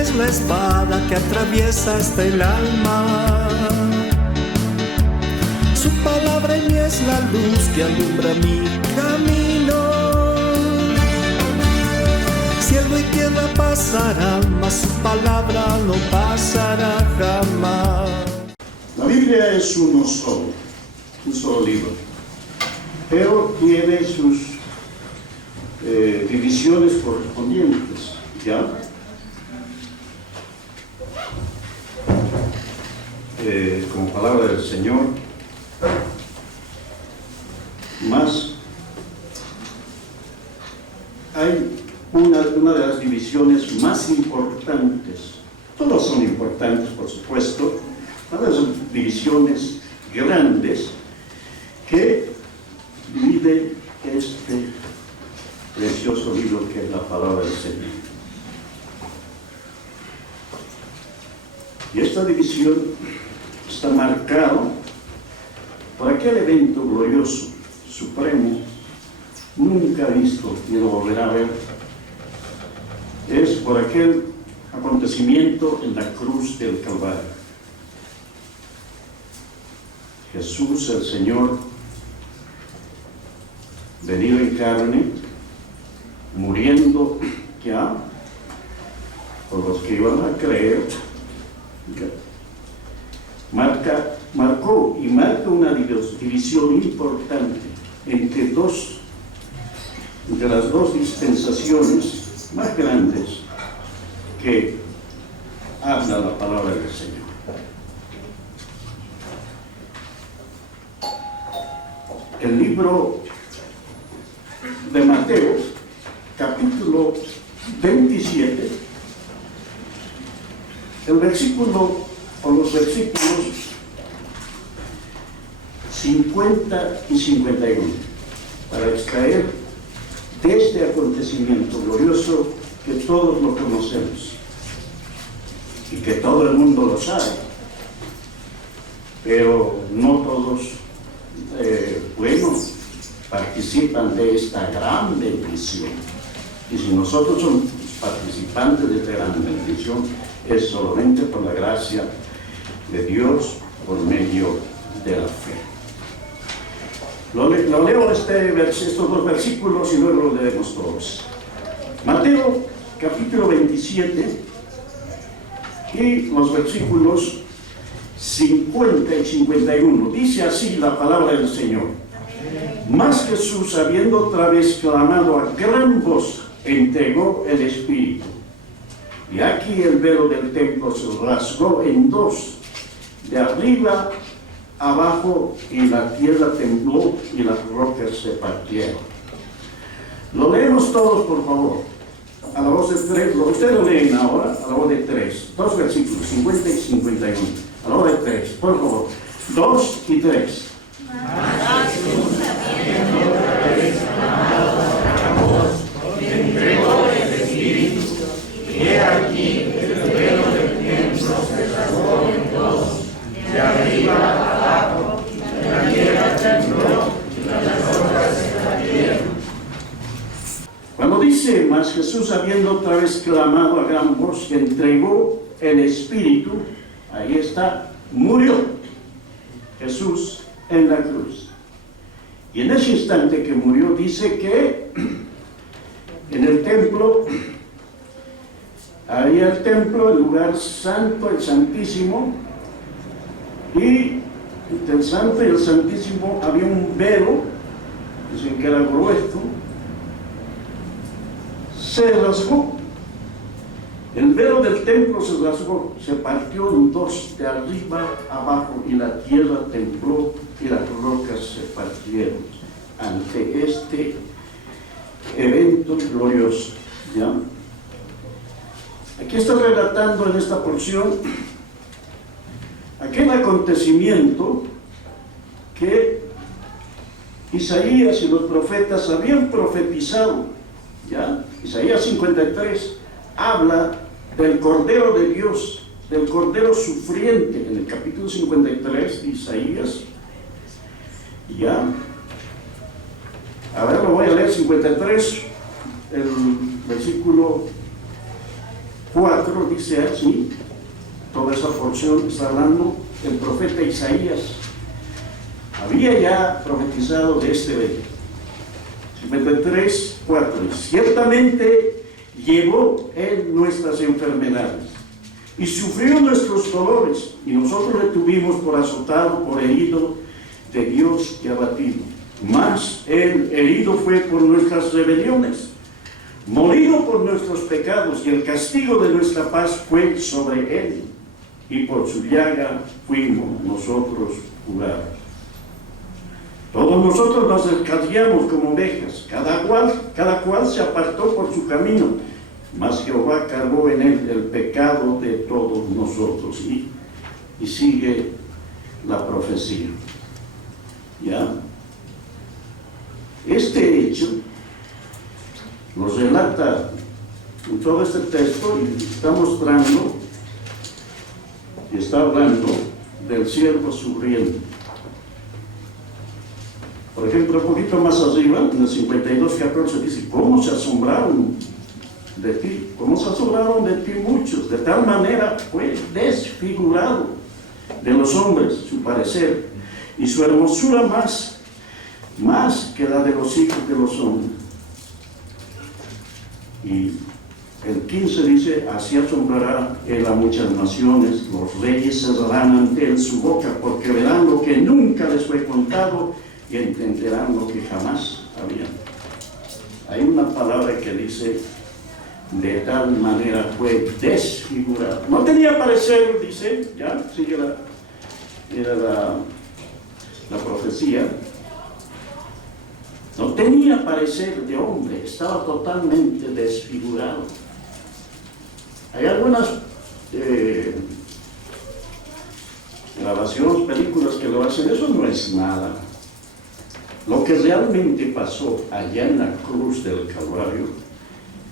es la espada que atraviesa hasta el alma. Su palabra en mí es la luz que alumbra mi camino. Cielo y tierra pasarán, mas su palabra no pasará jamás. La Biblia es un solo libro, pero tiene sus divisiones correspondientes, ¿ya? Como palabra del Señor, más hay una de las divisiones más importantes. Todas son importantes, por supuesto. Una de las divisiones grandes que divide este precioso libro que es la palabra del Señor. Y esta división está marcada por aquel evento glorioso, supremo, nunca visto ni lo volverá a ver. Es por aquel acontecimiento en la cruz del Calvario. Jesús, el Señor, venido en carne, muriendo ya por los que iban a creer, marcó y marca una división importante entre las dos dispensaciones más grandes que habla la palabra del Señor. El libro de Mateo, capítulo 27, el versículo o los versículos 50 y 51, para extraer de este acontecimiento glorioso que todos lo conocemos y que todo el mundo lo sabe, pero no todos participan de esta gran bendición. Y si nosotros somos participantes de esta gran bendición, es solamente por la gracia de Dios, por medio de la fe. Lo leo estos dos versículos y luego lo leemos todos. Mateo capítulo 27 y los versículos 50 y 51. Dice así la palabra del Señor. Mas Jesús, habiendo otra vez clamado a gran voz, entregó el Espíritu. Y aquí el velo del templo se rasgó en dos, de arriba abajo, y la tierra tembló y las rocas se partieron. Lo leemos todos, por favor, a la voz de tres. Ustedes lo leen ahora a la voz de tres. Dos versículos, 50 y 51. A la voz de tres, por favor. 2 y 3. Entregó el Espíritu, y he aquí el velo del templo se rasgó en dos, de arriba abajo, la tierra tembló y las rocas se partieron. Cuando dice, mas Jesús, habiendo otra vez clamado a gran voz, que entregó el Espíritu, ahí está, murió Jesús en la cruz. Y en ese instante que murió, dice que en el templo, había el templo, el lugar santo, el santísimo, y entre el santo y el santísimo había un velo, dicen que era grueso, se rasgó. El velo del templo se rasgó, se partió en dos, de arriba abajo, y la tierra tembló y las rocas se partieron ante este evento glorioso. ¿Ya? Aquí está relatando en esta porción aquel acontecimiento que Isaías y los profetas habían profetizado. ¿Ya? Isaías 53 habla del Cordero de Dios, del Cordero sufriente, en el capítulo 53 de Isaías. ¿Ya? A ver, lo voy a leer, 53, el versículo 4 dice así, toda esa porción está hablando el profeta Isaías. Había ya profetizado de este rey. 53, 4. Ciertamente llevó él nuestras enfermedades y sufrió nuestros dolores, y nosotros le tuvimos por azotado, por herido de Dios y abatido. Mas él herido fue por nuestras rebeliones, molido por nuestros pecados, y el castigo de nuestra paz fue sobre él, y por su llaga fuimos nosotros curados. Todos nosotros nos descarriamos como ovejas, cada cual se apartó por su camino, mas Jehová cargó en él el pecado de todos nosotros. Y sigue la profecía. ¿Ya? Este hecho nos relata en todo este texto y está mostrando, y está hablando del siervo sufriendo. Por ejemplo, un poquito más arriba, en el 52:14 dice, ¿cómo se asombraron de ti? ¿Cómo se asombraron de ti muchos? De tal manera fue desfigurado de los hombres su parecer, y su hermosura más que la de los hijos de los hombres. Y el 15 dice, así asombrará él a muchas naciones, los reyes cerrarán ante él su boca, porque verán lo que nunca les fue contado y entenderán lo que jamás habían. Hay una palabra que dice, de tal manera fue desfigurado. No tenía parecer, dice, ya, sigue la profecía. No tenía parecer de hombre, estaba totalmente desfigurado. Hay algunas grabaciones, películas que lo hacen, eso no es nada. Lo que realmente pasó allá en la cruz del Calvario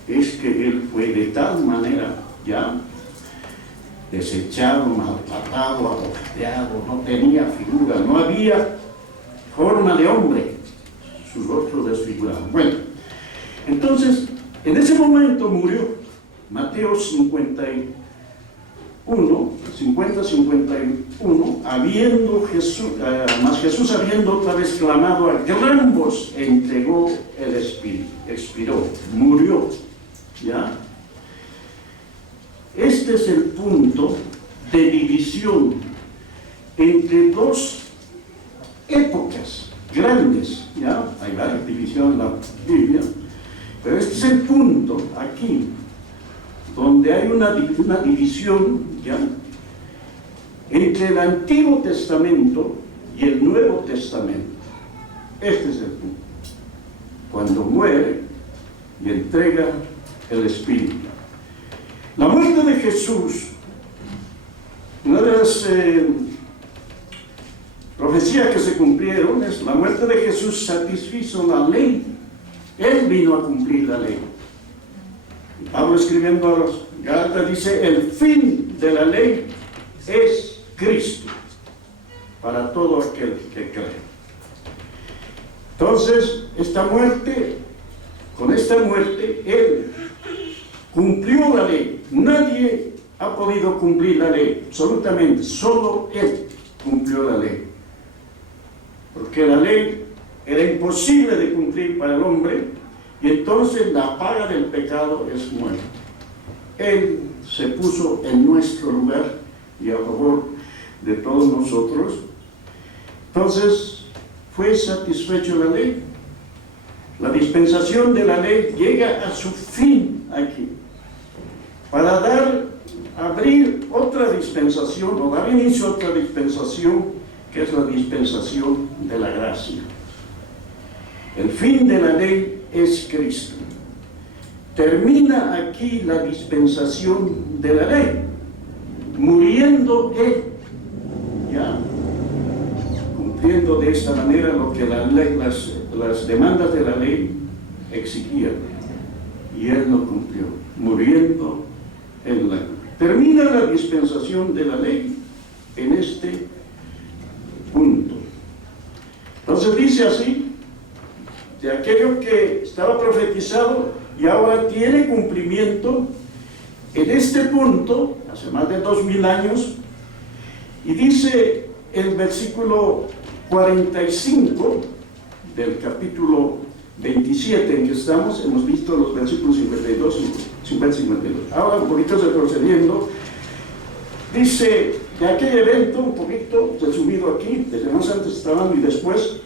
es que él fue de tal manera ya desechado, maltratado, aborreado, no tenía figura, no había forma de hombre, su rostro desfigurado. Bueno, entonces, en ese momento murió. Mateo 50-51, mas Jesús habiendo otra vez clamado a gran voz, entregó el espíritu, expiró, murió, ¿ya? Este es el punto de división entre dos épocas grandes, ¿ya? Hay varias divisiones en la Biblia, pero este es el punto aquí donde hay una división, ¿ya?, entre el Antiguo Testamento y el Nuevo Testamento. Este es el punto. Cuando muere y entrega el Espíritu. La muerte de Jesús, una de las profecías que se cumplieron es la muerte de Jesús satisfizo la ley. Él vino a cumplir la ley. Pablo escribiendo a los Gálatas dice, el fin de la ley es Cristo para todo aquel que cree. Entonces, con esta muerte, Él cumplió la ley. Nadie ha podido cumplir la ley, absolutamente, solo Él cumplió la ley. Porque la ley era imposible de cumplir para el hombre, y entonces la paga del pecado es muerte. Él se puso en nuestro lugar y a favor de todos nosotros. Entonces fue satisfecho la ley. La dispensación de la ley llega a su fin aquí, para abrir otra dispensación o dar inicio a otra dispensación, que es la dispensación de la gracia. El fin de la ley es Cristo. Termina aquí la dispensación de la ley, muriendo Él, ya, cumpliendo de esta manera lo que la ley, las demandas de la ley exigían, y Él lo cumplió, muriendo en la cruz. Termina la dispensación de la ley en este punto. Entonces dice así, de aquello que estaba profetizado y ahora tiene cumplimiento, en este punto, hace más de 2000 años, y dice el versículo 45 del capítulo 27 en que estamos, hemos visto los versículos 52 y 52. Ahora un poquito retrocediendo, dice de aquel evento, un poquito resumido aquí, desde más antes está hablando y después,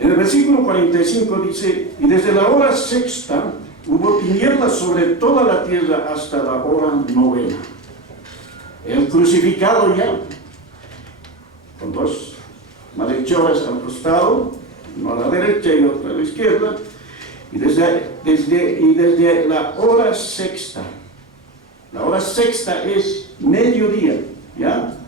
en el versículo 45 dice, y desde la hora sexta hubo tinieblas sobre toda la tierra hasta la hora novena. El crucificado ya, con dos malhechores al costado, uno a la derecha y otro a la izquierda, y desde la hora sexta es mediodía, ¿ya?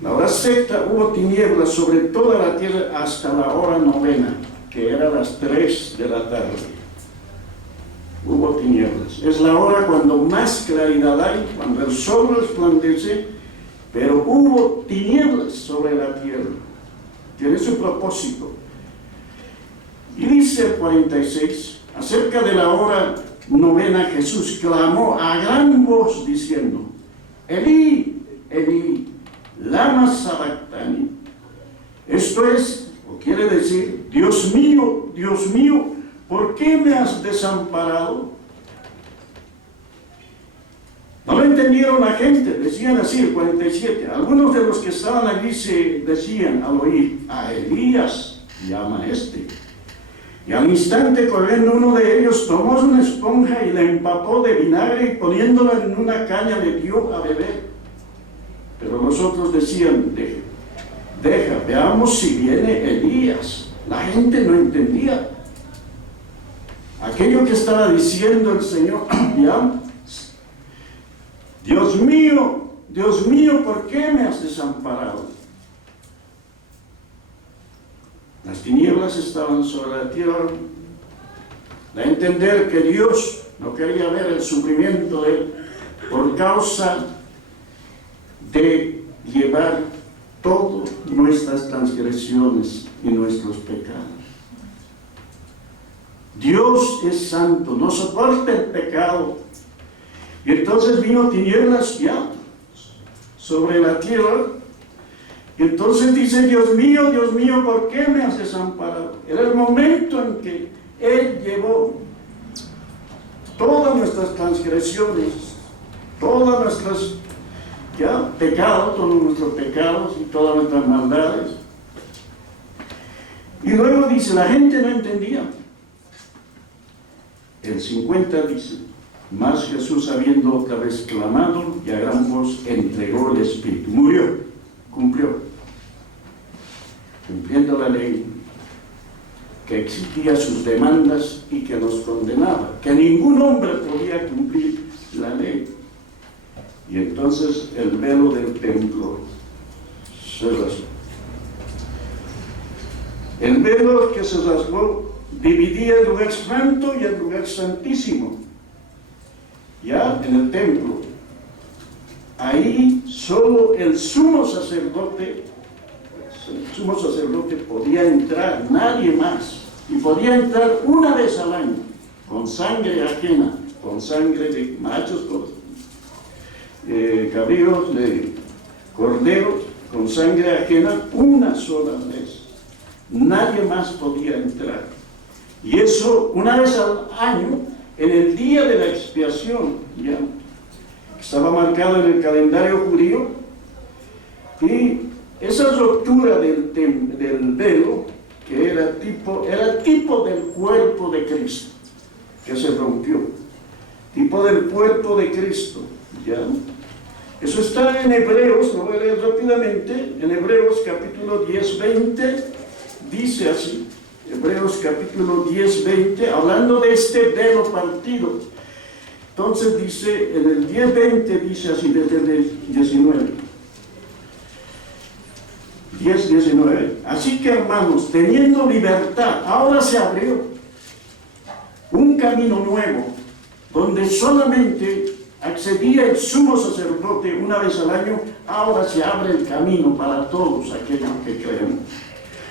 La hora sexta hubo tinieblas sobre toda la tierra hasta la hora novena, que era las 3 de la tarde. Hubo tinieblas. Es la hora cuando más claridad hay, cuando el sol resplandece, pero hubo tinieblas sobre la tierra. Tiene su propósito. Y dice el 46, acerca de la hora novena Jesús clamó a gran voz diciendo, Elí, Elí, lama sabactani. Esto es, o quiere decir, Dios mío, ¿por qué me has desamparado? No lo entendieron la gente, decían así el 47. Algunos de los que estaban allí se decían al oír, a Elías llama este. Y al instante corriendo uno de ellos tomó una esponja y la empapó de vinagre y poniéndola en una caña le dio a beber. Pero los otros decían, deja, veamos si viene Elías. La gente no entendía aquello que estaba diciendo el Señor. ¿Ya? Dios mío, ¿por qué me has desamparado? Las tinieblas estaban sobre la tierra. Da a entender que Dios no quería ver el sufrimiento de él por causa de llevar todas nuestras transgresiones y nuestros pecados. Dios es santo, no soporta el pecado. Y entonces vino tinieblas ya sobre la tierra. Y entonces dice, Dios mío, ¿por qué me has desamparado? Era el momento en que Él llevó todas nuestras transgresiones, todas nuestras pecados, todos nuestros pecados y todas nuestras maldades. Y luego dice, la gente no entendía. El 50 dice, mas Jesús habiendo otra vez clamado y a gran voz entregó el Espíritu. Murió, cumpliendo la ley que exigía sus demandas y que nos condenaba, que ningún hombre podía cumplir la ley. Y entonces el velo del templo se rasgó. El velo que se rasgó dividía el lugar santo y el lugar santísimo. Ya en el templo, ahí solo el sumo sacerdote podía entrar, nadie más, y podía entrar una vez al año, con sangre ajena, con sangre de machos, cabríos, de corderos, con sangre ajena, una sola vez. Nadie más podía entrar. Y eso una vez al año, en el día de la expiación, ya estaba marcado en el calendario judío, y esa ruptura del velo, que era tipo del cuerpo de Cristo, que se rompió, tipo del cuerpo de Cristo, ya. Eso está en Hebreos, lo voy a leer rápidamente, en Hebreos capítulo 10, 20, dice así, Hebreos capítulo 10, 20, hablando de este velo partido. Entonces dice, en el 10, 20 dice así, desde el 19. 10, 19. Así que hermanos, teniendo libertad, ahora se abrió un camino nuevo, donde solamente accedía el sumo sacerdote una vez al año, ahora se abre el camino para todos aquellos que creen.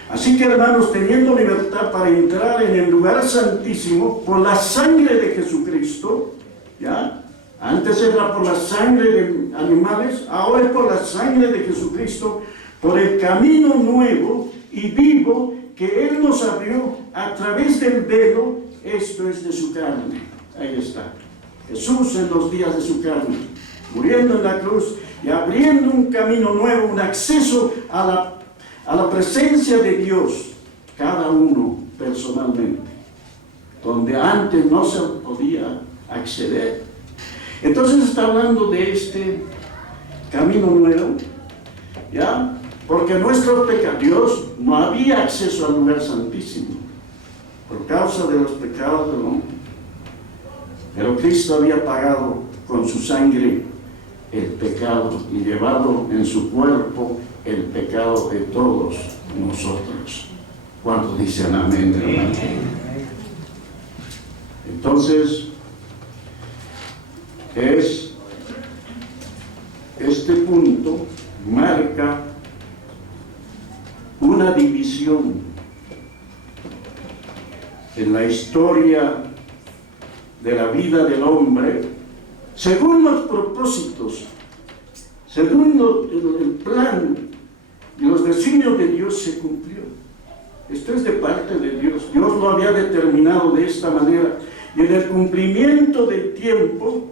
Así que hermanos, teniendo libertad para entrar en el lugar santísimo por la sangre de Jesucristo, ¿ya? Antes era por la sangre de animales, ahora es por la sangre de Jesucristo, por el camino nuevo y vivo que Él nos abrió a través del velo. Esto es de su carne. Ahí está. Jesús en los días de su carne, muriendo en la cruz y abriendo un camino nuevo, un acceso a la presencia de Dios, cada uno personalmente, donde antes no se podía acceder. Entonces está hablando de este camino nuevo, ¿ya? Porque nuestro pecado, Dios no había acceso al lugar santísimo por causa de los pecados del hombre. Pero Cristo había pagado con su sangre el pecado y llevado en su cuerpo el pecado de todos nosotros. ¿Cuántos dicen amén, hermano? Entonces, este punto marca una división en la historia de la vida del hombre, según los propósitos, según el plan y los designios de Dios se cumplió. Esto es de parte de Dios. Dios lo había determinado de esta manera. Y en el cumplimiento del tiempo,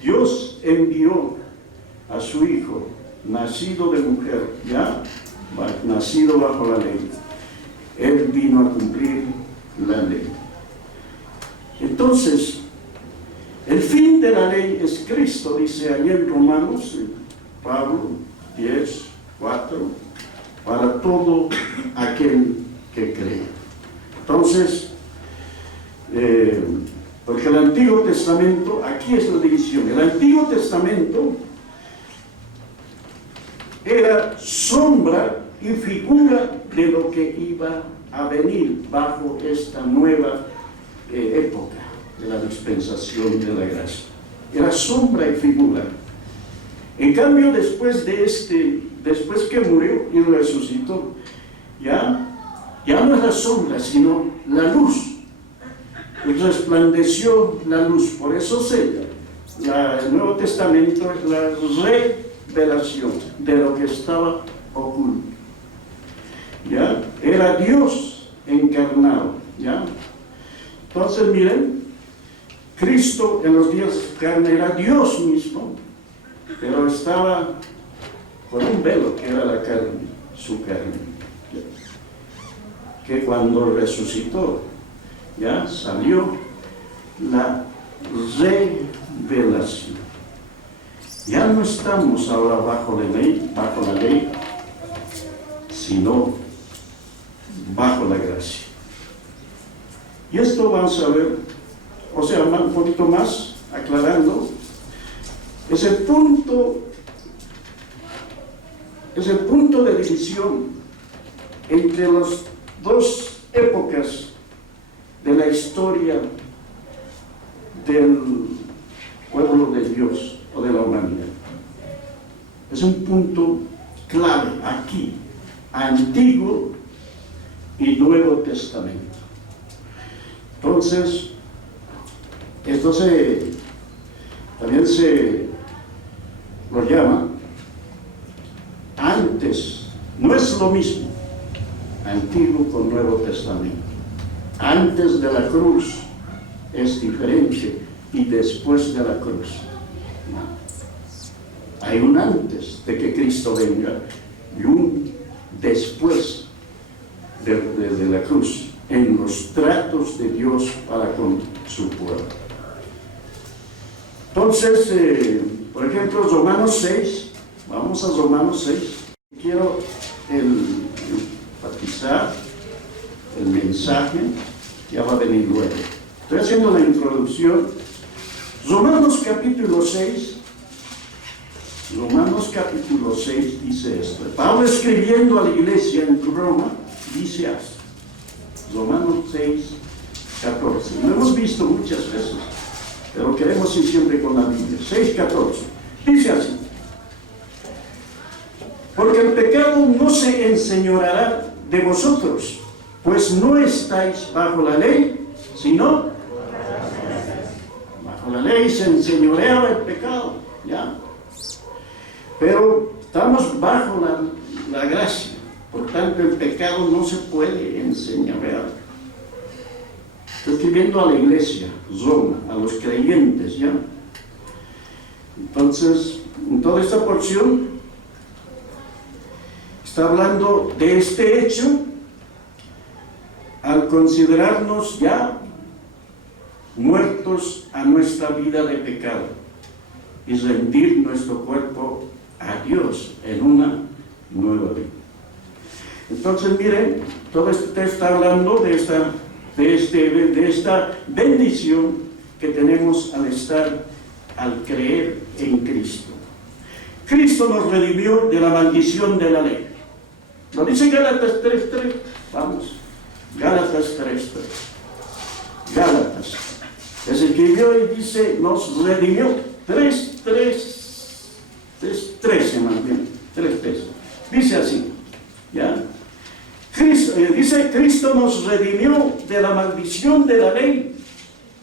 Dios envió a su Hijo, nacido de mujer, ya nacido bajo la ley. Él vino a cumplir la ley. Entonces, el fin de la ley es Cristo, dice allí en Romanos, Pablo 10:4, para todo aquel que cree. Entonces, porque el Antiguo Testamento, aquí es la división, el Antiguo Testamento era sombra y figura de lo que iba a venir bajo esta nueva época de la dispensación de la gracia. Era sombra y figura. En cambio, después que murió y resucitó, ya no es la sombra, sino la luz. Y resplandeció la luz. Por eso el Nuevo Testamento es la revelación de lo que estaba oculto. ¿Ya? Era Dios encarnado. ¿Ya? Entonces, miren, Cristo en los días de carne era Dios mismo, pero estaba con un velo que era la carne, su carne. Que cuando resucitó, ya salió la revelación. Ya no estamos ahora bajo la ley, sino bajo la gracia. Y esto vamos a ver, un poquito más, aclarando, es el punto de división entre las dos épocas de la historia del pueblo de Dios o de la humanidad. Es un punto clave aquí, Antiguo y Nuevo Testamento. Entonces, esto también se lo llama antes, no es lo mismo, Antiguo con Nuevo Testamento. Antes de la cruz es diferente y después de la cruz. Hay un antes de que Cristo venga y un después de la cruz en los tratos de Dios para con su pueblo. Entonces, por ejemplo, Romanos 6, vamos a Romanos 6. Quiero enfatizar el mensaje, ya va a venir luego. Estoy haciendo la introducción. Romanos capítulo 6 dice esto. Pablo escribiendo a la iglesia en Roma, dice así. Romanos 6:14. Lo hemos visto muchas veces, pero queremos ir siempre con la Biblia. 6:14. Dice así. Porque el pecado no se enseñoreará de vosotros, pues no estáis bajo la ley, sino bajo la ley se enseñoreaba el pecado, ¿ya? Pero estamos bajo la gracia, por tanto el pecado no se puede enseñorear. Estoy escribiendo a la iglesia, Roma, a los creyentes, ¿ya? Entonces, en toda esta porción está hablando de este hecho al considerarnos ya muertos a nuestra vida de pecado y rendir nuestro cuerpo a Dios en una nueva vida. Entonces, miren, todo este texto está hablando de esta bendición que tenemos al creer en Cristo. Cristo nos redimió de la maldición de la ley. Lo dice Gálatas 3:3. Vamos, Gálatas 3:3. Gálatas. Les escribió y dice, nos redimió. 3:13 más bien. 3:13. Dice así, ¿ya? Dice, Cristo nos redimió de la maldición de la ley,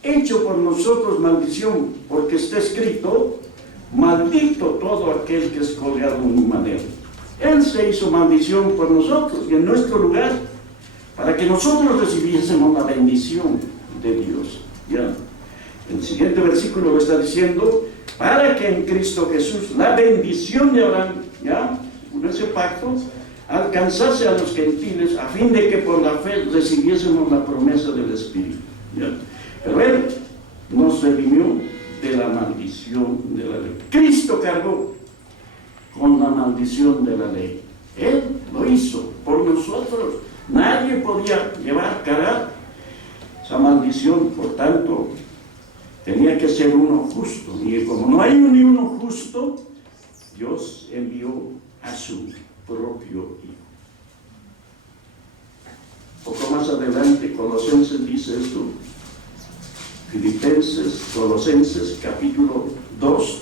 hecho por nosotros maldición, porque está escrito, maldito todo aquel que es colgado en un madero. Él se hizo maldición por nosotros y en nuestro lugar, para que nosotros recibiésemos la bendición de Dios. ¿Ya? El siguiente versículo lo está diciendo, para que en Cristo Jesús la bendición de Abraham, ¿ya? Con ese pacto, alcanzase a los gentiles, a fin de que por la fe recibiésemos la promesa del Espíritu. ¿Ya? Pero Él nos redimió de la maldición de la ley. Cristo cargó con la maldición de la ley. Él lo hizo por nosotros. Nadie podía cargar esa maldición, por tanto, tenía que ser uno justo. Y como no hay ni uno justo, Dios envió a su propio Hijo. Poco más adelante, Colosenses dice esto. Colosenses capítulo 2,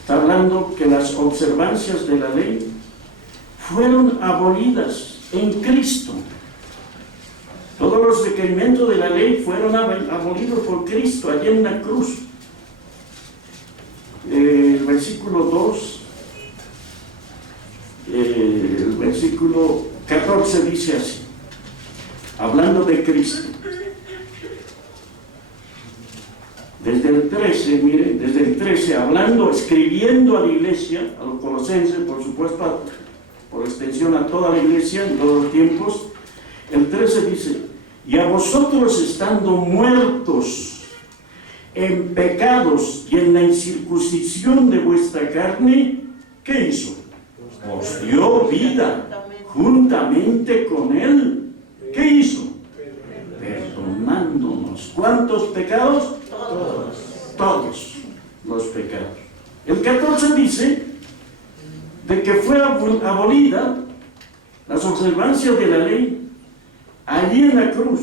está hablando que las observancias de la ley fueron abolidas en Cristo. Todos los requerimientos de la ley fueron abolidos por Cristo allí en la cruz. El versículo 2, el versículo 14 dice así, hablando de Cristo. Desde el 13, miren, desde el 13, hablando, escribiendo a la iglesia, a los colosenses, por supuesto, por extensión a toda la iglesia en todos los tiempos, el 13 dice, y a vosotros estando muertos en pecados y en la incircuncisión de vuestra carne, ¿qué hizo? Os dio vida juntamente con Él. ¿Qué hizo? Perdonándonos. ¿Cuántos pecados? Todos los pecados. El 14 dice de que fue abolida las observancias de la ley allí en la cruz.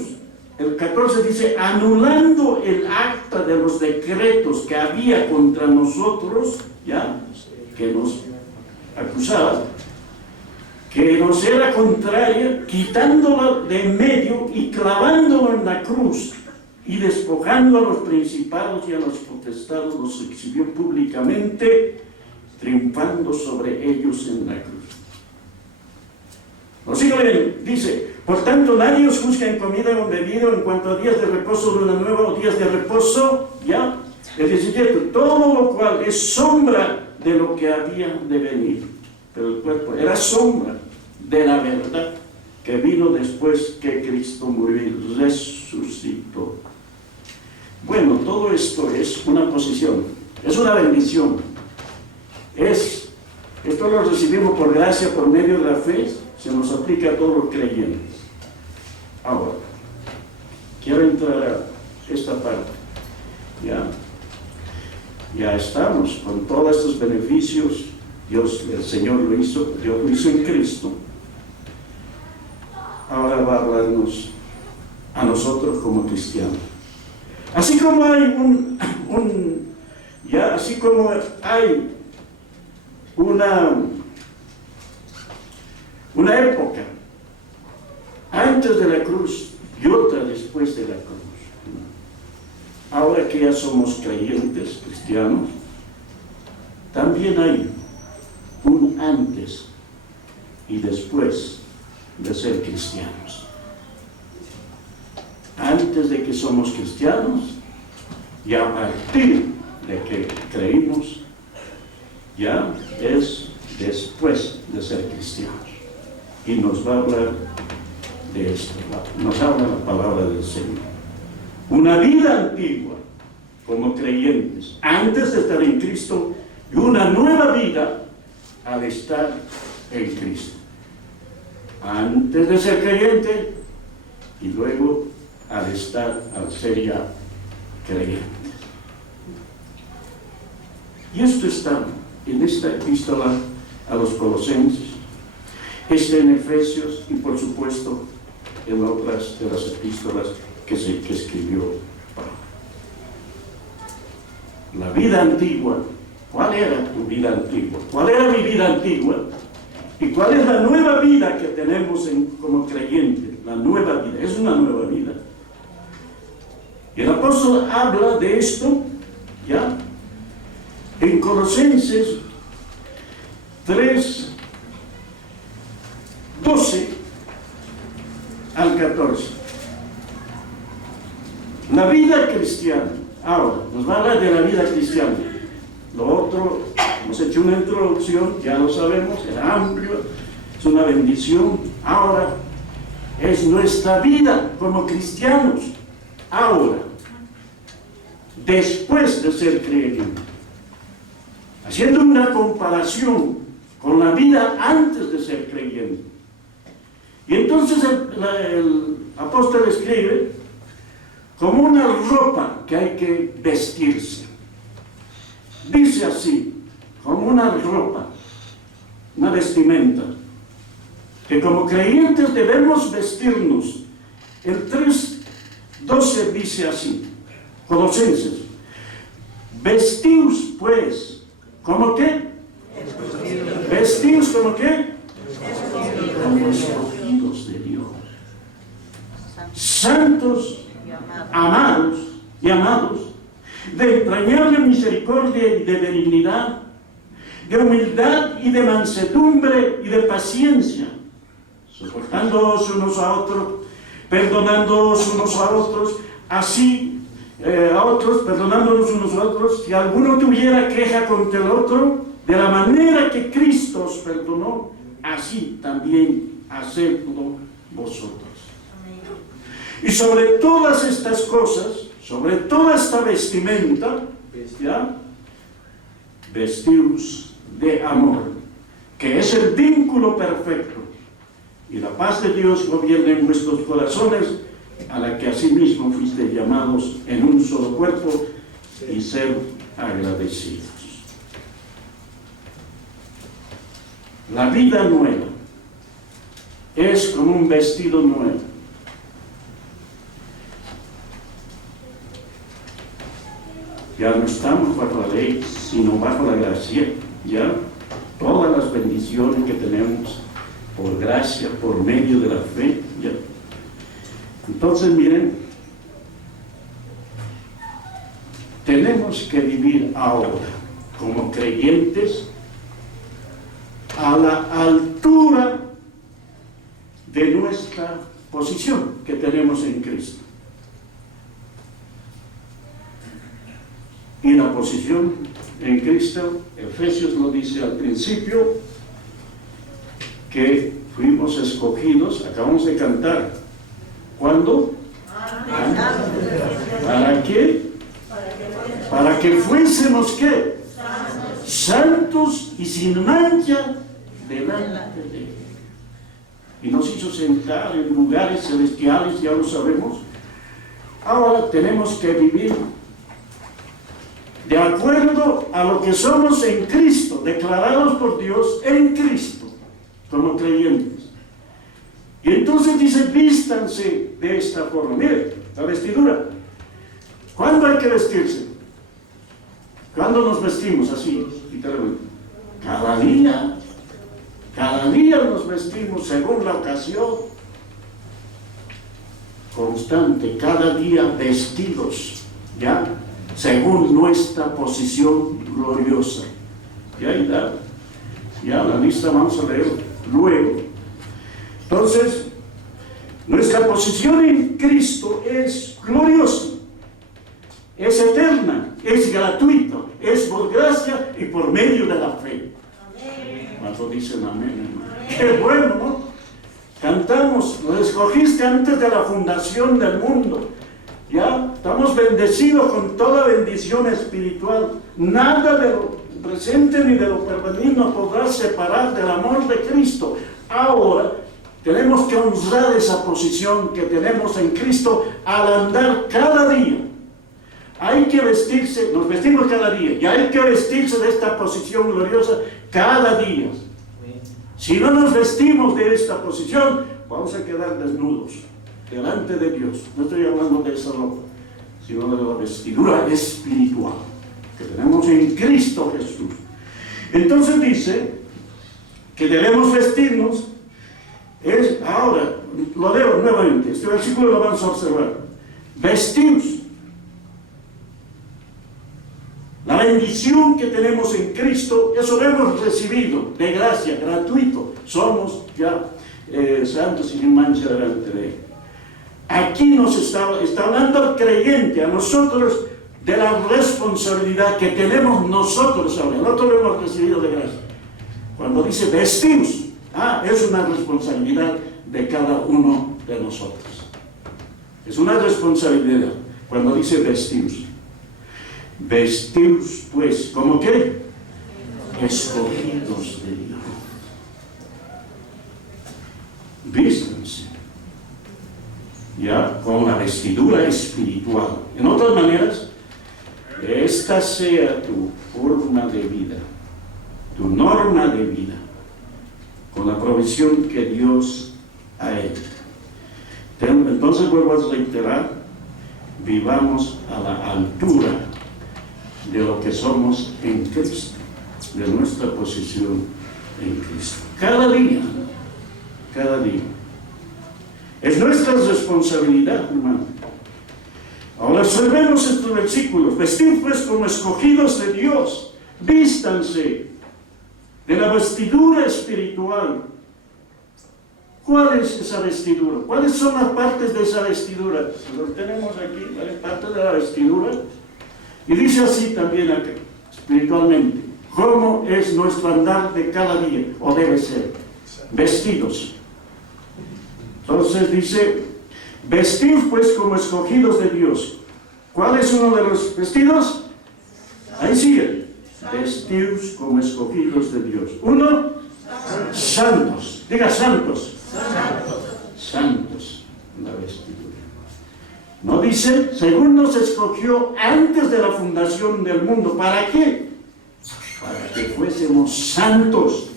El 14 dice, anulando el acta de los decretos que había contra nosotros, ya, que nos acusaba, que nos era contraria, quitándola de en medio y clavándolo en la cruz, y despojando a los principados y a los potestados, los exhibió públicamente, triunfando sobre ellos en la cruz. Lo sigo leyendo, dice, por tanto nadie os juzga en comida o en bebida, en cuanto a días de reposo de una nueva o días de reposo, ya, el 17, todo lo cual es sombra de lo que había de venir, pero el cuerpo era sombra de la verdad que vino después que Cristo murió y resucitó. Bueno, todo esto es una posición, es una bendición, esto lo recibimos por gracia, por medio de la fe, se nos aplica a todos los creyentes. Ahora, quiero entrar a esta parte. Ya estamos con todos estos beneficios. Dios, el Señor lo hizo, Dios lo hizo en Cristo. Ahora va a hablarnos a nosotros como cristianos. Así como hay así como hay una época antes de la cruz, y otra después de la cruz. Ahora que ya somos creyentes cristianos, también hay un antes y después de ser cristianos. Antes de que somos cristianos y a partir de que creímos, ya es después de ser cristianos. Y nos va a hablar de esto, nos habla la palabra del Señor. Una vida antigua como creyentes, antes de estar en Cristo, y una nueva vida al estar en Cristo. Antes de ser creyente y luego al ser ya creyente. Y esto está en esta epístola a los Colosenses, está en Efesios y por supuesto en otras de las epístolas que escribió Pablo. La vida antigua. ¿Cuál era tu vida antigua? ¿Cuál era mi vida antigua? ¿Y cuál es la nueva vida que tenemos como creyentes? La nueva vida, es una nueva vida. Y el apóstol habla de esto, ¿ya? En Colosenses 3, 12 al 14. La vida cristiana. Ahora, nos va a hablar de la vida cristiana. Lo otro, hemos hecho una introducción, ya lo sabemos, era amplio, es una bendición. Ahora, es nuestra vida como cristianos. Ahora, después de ser creyentes. Haciendo una comparación con la vida antes de ser creyente. Y entonces el apóstol escribe como una ropa que hay que vestirse. Dice así, como una ropa, una vestimenta, que como creyentes debemos vestirnos. El 3:12 dice así, Colosenses, vestíos pues, ¿cómo qué? Vestíos como qué? Como escogidos de Dios, santos, amados y amados, de entrañable misericordia y de benignidad, de humildad y de mansedumbre y de paciencia, soportándoos unos a otros, perdonándoos unos a otros, perdonándonos unos a otros, si alguno tuviera queja contra el otro, de la manera que Cristo os perdonó, así también hacedlo vosotros. Y sobre todas estas cosas, sobre toda esta vestimenta, ¿ya? Vestíos de amor, que es el vínculo perfecto, y la paz de Dios gobierne en vuestros corazones, a la que asimismo fuiste llamados en un solo cuerpo, y ser agradecidos. La vida nueva es como un vestido nuevo. Ya no estamos bajo la ley, sino bajo la gracia. Ya todas las bendiciones que tenemos por gracia, por medio de la fe. Ya. Entonces, miren, tenemos que vivir ahora como creyentes a la altura de nuestra posición que tenemos en Cristo. Y la posición en Cristo, Efesios lo dice al principio, que fuimos escogidos, acabamos de cantar. ¿Cuándo? ¿Para qué? Para que fuésemos ¿qué? Santos y sin mancha delante de Él. Y nos hizo sentar en lugares celestiales, ya lo sabemos. Ahora tenemos que vivir de acuerdo a lo que somos en Cristo, declarados por Dios en Cristo, como creyentes. Y entonces dice, vístanse de esta forma. Mire, la vestidura. ¿Cuándo hay que vestirse? ¿Cuándo nos vestimos así? Cada día. Cada día nos vestimos según la ocasión. constante, cada día vestidos, ¿ya? Según nuestra posición gloriosa. Ya la lista vamos a leer luego. Entonces, nuestra posición en Cristo es gloriosa, es eterna, es gratuita, es por gracia y por medio de la fe. Cuando dicen amén, hermano. Qué bueno, ¿no? Cantamos, lo escogiste antes de la fundación del mundo. Ya estamos bendecidos con toda bendición espiritual. Nada de lo presente ni de lo porvenir nos podrá separar del amor de Cristo. Ahora tenemos que honrar esa posición que tenemos en Cristo al andar cada día. Hay que vestirse, nos vestimos cada día, y hay que vestirse de esta posición gloriosa cada día. Si no nos vestimos de esta posición, vamos a quedar desnudos delante de Dios. No estoy hablando de esa ropa, sino de la vestidura espiritual que tenemos en Cristo Jesús. Entonces dice que debemos vestirnos. Ahora, lo leo nuevamente, este versículo lo vamos a observar. Vestidos. La bendición que tenemos en Cristo, eso lo hemos recibido de gracia, gratuito. Somos ya santos y sin mancha delante de Él. Aquí nos está hablando al creyente, a nosotros, de la responsabilidad que tenemos nosotros ahora. Nosotros lo hemos recibido de gracia. Cuando dice vestidos, es una responsabilidad de cada uno de nosotros. Es una responsabilidad cuando dice vestidos. Vestidos, pues, ¿cómo qué? Escogidos de Dios. Vístanse, ya, con la vestidura espiritual. En otras maneras, esta sea tu forma de vida, tu norma de vida, con la provisión que Dios ha hecho. Entonces vuelvo a reiterar, vivamos a la altura de lo que somos en Cristo, de nuestra posición en Cristo. Cada día. Es nuestra responsabilidad, hermano. Ahora observemos estos versículos. Vestir pues como escogidos de Dios, vístanse de la vestidura espiritual. ¿Cuál es esa vestidura? ¿Cuáles son las partes de esa vestidura? Lo tenemos aquí, ¿vale? Parte de la vestidura. Y dice así también acá, espiritualmente, ¿cómo es nuestro andar de cada día? O debe ser, vestidos. Entonces dice, vestir pues como escogidos de Dios. ¿Cuál es uno de los vestidos? Ahí sigue, vestidos como escogidos de Dios. Uno, santos. Diga santos. Santos, la vestidura. No dice, según nos escogió antes de la fundación del mundo. ¿Para qué? Para que fuésemos santos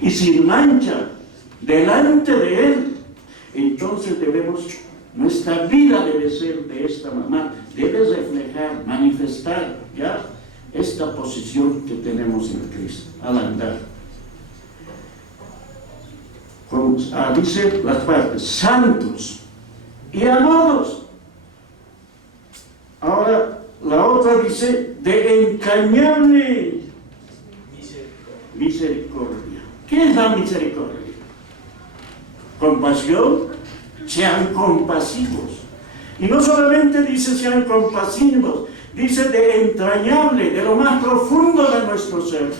y sin mancha delante de Él. Entonces nuestra vida debe ser de esta manera, debe reflejar, manifestar ya esta posición que tenemos en Cristo al andar. Dice las partes, santos y amados. Ahora, la otra dice, de entrañable misericordia. ¿Qué es la misericordia? Compasión, sean compasivos. Y no solamente dice sean compasivos, dice de entrañable, de lo más profundo de nuestro ser.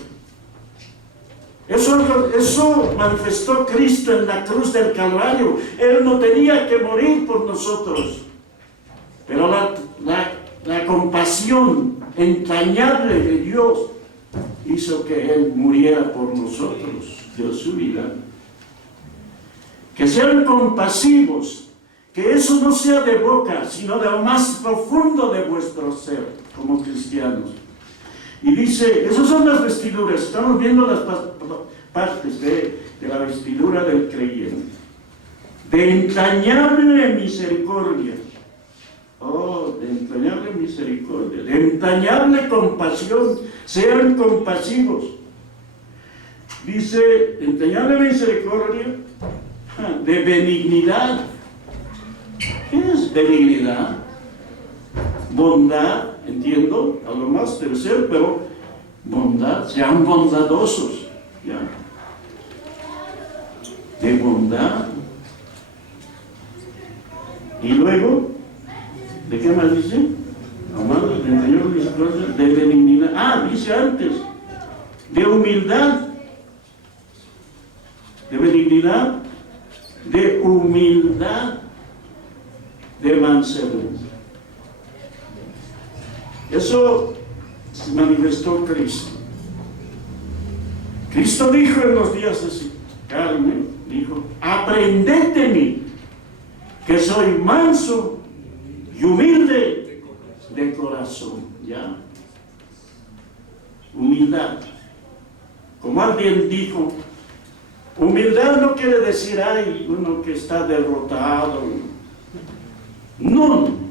Eso manifestó Cristo en la cruz del Calvario. Él no tenía que morir por nosotros. Pero la compasión entrañable de Dios hizo que Él muriera por nosotros, dio su vida. Que sean compasivos, que eso no sea de boca, sino de lo más profundo de vuestro ser, como cristianos. Y dice, esas son las vestiduras, estamos viendo las partes de la vestidura del creyente. De entrañable misericordia. De entrañable misericordia, de entrañable compasión, sean compasivos. Dice, entrañable misericordia, de benignidad, ¿Qué es benignidad? Bondad, entiendo, a lo más debe ser, pero bondad, sean bondadosos, ¿ya? De bondad. Y luego, ¿de qué más dice? Amado del Señor, de benignidad. Ah, dice antes, de humildad, de benignidad, de humildad, de mansedumbre. Eso se manifestó Cristo. Cristo dijo en los días de su carne, dijo, aprended de mí, que soy manso y humilde de corazón. ¿Ya? Humildad. Como alguien dijo, humildad no quiere decir, ay, uno que está derrotado. No.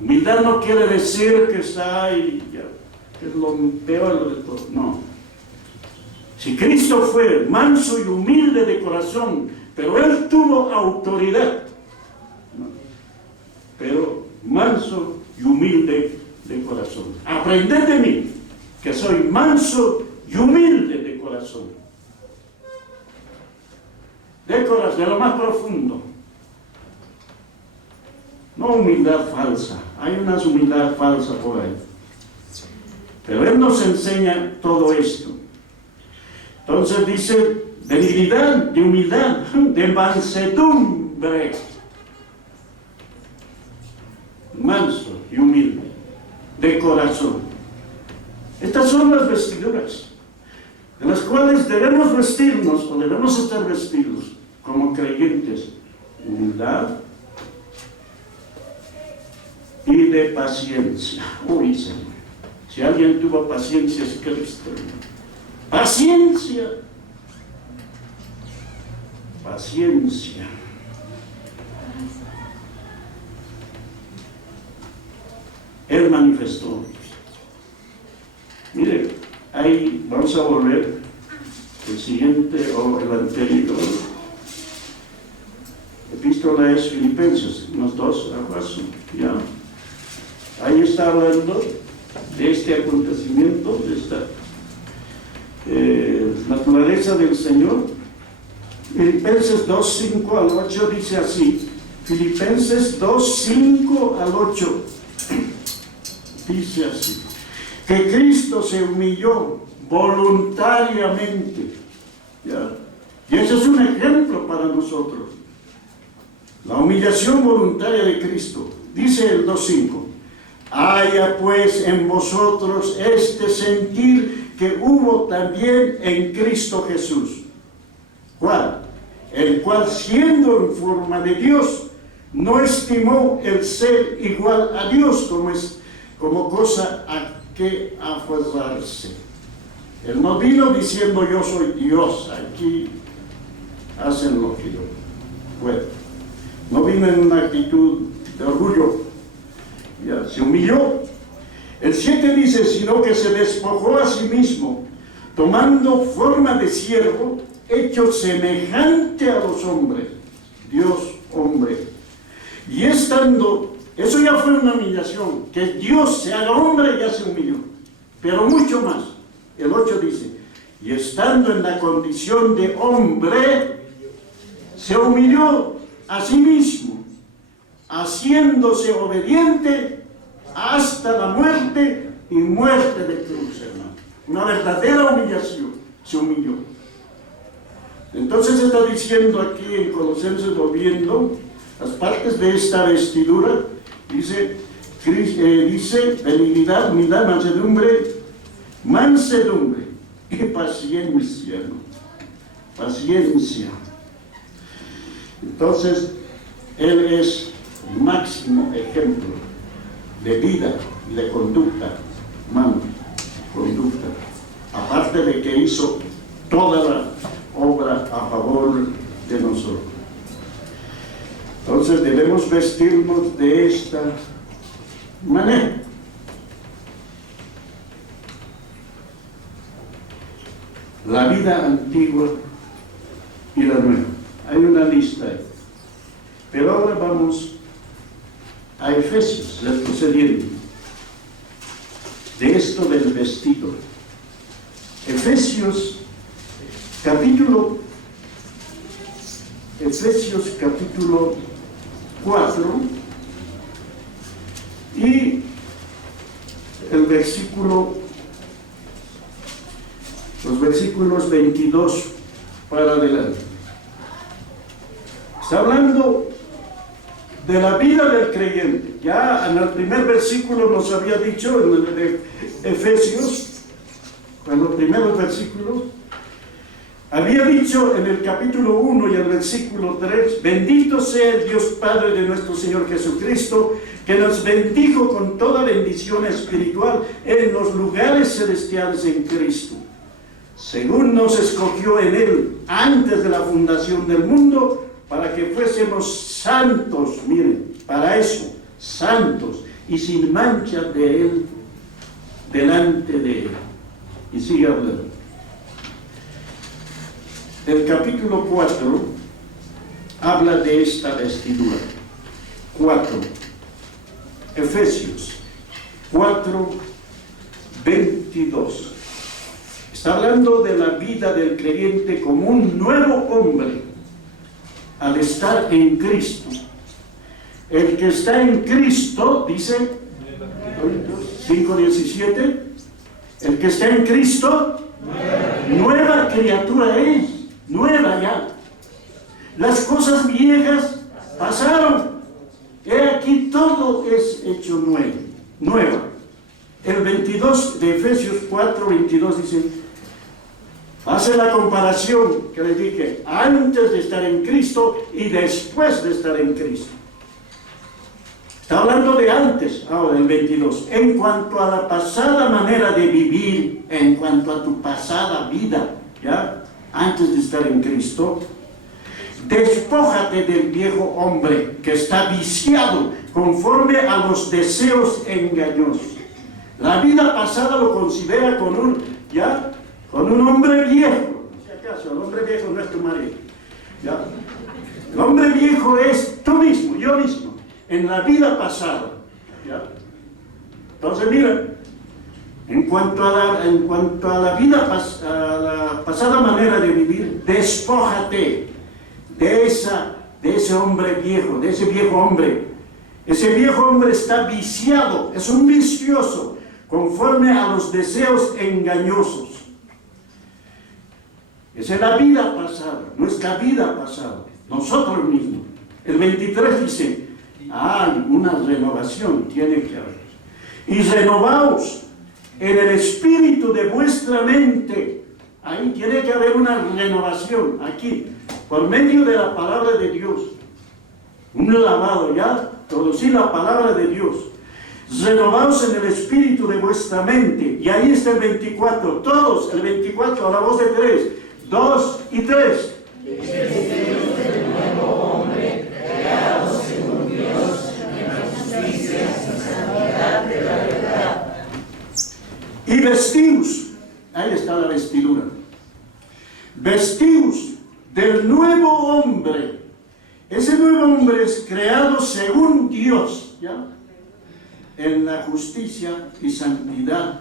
Humildad no quiere decir que está ahí, que es lo peor de todo. No. Si Cristo fue manso y humilde de corazón, pero Él tuvo autoridad, ¿no? Pero manso y humilde de corazón. Aprended de mí, que soy manso y humilde de corazón. De corazón, de lo más profundo. No humildad falsa. Hay una humildad falsa por ahí. Pero Él nos enseña todo esto. Entonces dice, benignidad, de humildad, de mansedumbre. Manso y humilde, de corazón. Estas son las vestiduras de las cuales debemos vestirnos o debemos estar vestidos como creyentes. Humildad y de paciencia. Uy, Señor, si alguien tuvo paciencia es Cristo. Paciencia. Paciencia. Él manifestó. Mire, ahí vamos a volver el siguiente o el anterior. Epístola es Filipenses, unos dos a paso, ya. Ahí está hablando de este acontecimiento, de esta naturaleza del Señor. Filipenses 2, 5 al 8 dice así. Filipenses 2, 5 al 8 dice así: que Cristo se humilló voluntariamente, ¿ya? Y ese es un ejemplo para nosotros, la humillación voluntaria de Cristo. Dice el 2.5: haya pues en vosotros este sentir que hubo también en Cristo Jesús. ¿Cuál? El cual, siendo en forma de Dios, no estimó el ser igual a Dios como cosa a que aferrarse. Él no vino diciendo yo soy Dios, aquí hacen lo que yo puedo. No vino en una actitud de orgullo, ya se humilló. El 7 dice, sino que se despojó a sí mismo, tomando forma de siervo, hecho semejante a los hombres, Dios hombre. Y estando, eso ya fue una humillación, que Dios se haga hombre ya se humilló, pero mucho más. El 8 dice, y estando en la condición de hombre, se humilló a sí mismo, haciéndose obediente hasta la muerte y muerte de cruz, hermano. Una verdadera humillación, se humilló. Entonces está diciendo aquí en Colosenses, volviendo las partes de esta vestidura, dice benignidad, humildad, mansedumbre y paciencia, ¿no? Paciencia. Entonces, Él es el máximo ejemplo de vida y de conducta humana, conducta. Aparte de que hizo toda la obra a favor de nosotros. Entonces debemos vestirnos de esta manera. La vida antigua y la nueva. Hay una lista ahí. retrocediendo, de esto del vestido. Efesios capítulo 4 y los versículos 22 para adelante. Está hablando de la vida del creyente. Ya en el primer versículo nos había dicho, en el de Efesios, en los primeros versículos, había dicho en el capítulo 1 y el versículo 3, bendito sea el Dios Padre de nuestro Señor Jesucristo, que nos bendijo con toda bendición espiritual en los lugares celestiales en Cristo, según nos escogió en Él antes de la fundación del mundo, para que fuésemos santos, miren, para eso, santos y sin mancha de Él, delante de Él. Y sigue hablando. El capítulo 4 habla de esta vestidura. 4. Efesios 4, 22. Está hablando de la vida del creyente como un nuevo hombre al estar en Cristo. El que está en Cristo, dice 5:17, el que está en Cristo, nueva criatura es, nueva ya. Las cosas viejas pasaron. He aquí todo es hecho nuevo, nueva. El 22 de Efesios 4:22 dice, hace la comparación que les dije, antes de estar en Cristo y después de estar en Cristo. Está hablando de antes, ahora el 22. En cuanto a la pasada manera de vivir, en cuanto a tu pasada vida, ¿ya? Antes de estar en Cristo, despójate del viejo hombre que está viciado conforme a los deseos engañosos. La vida pasada lo considera con un hombre viejo. Si acaso, el hombre viejo no es tu marido, ¿ya? El hombre viejo es tú mismo, yo mismo, en la vida pasada, ¿ya? Entonces mira, en cuanto a la vida a la pasada manera de vivir, despójate de ese hombre viejo, de ese viejo hombre. Ese viejo hombre está viciado, es un vicioso, conforme a los deseos engañosos. Esa es la vida pasada, nuestra vida pasada, nosotros mismos. El 23 dice, una renovación tiene que haber. Y renovaos en el espíritu de vuestra mente. Ahí tiene que haber una renovación, aquí, por medio de la palabra de Dios. Un lavado, ya, producir la palabra de Dios. Renovaos en el espíritu de vuestra mente. Y ahí está el 24, todos, el 24, a la voz de 3, 2 y 3. Y vestíos, ahí está la vestidura, vestíos del nuevo hombre. Ese nuevo hombre es creado según Dios, ¿ya? En la justicia y santidad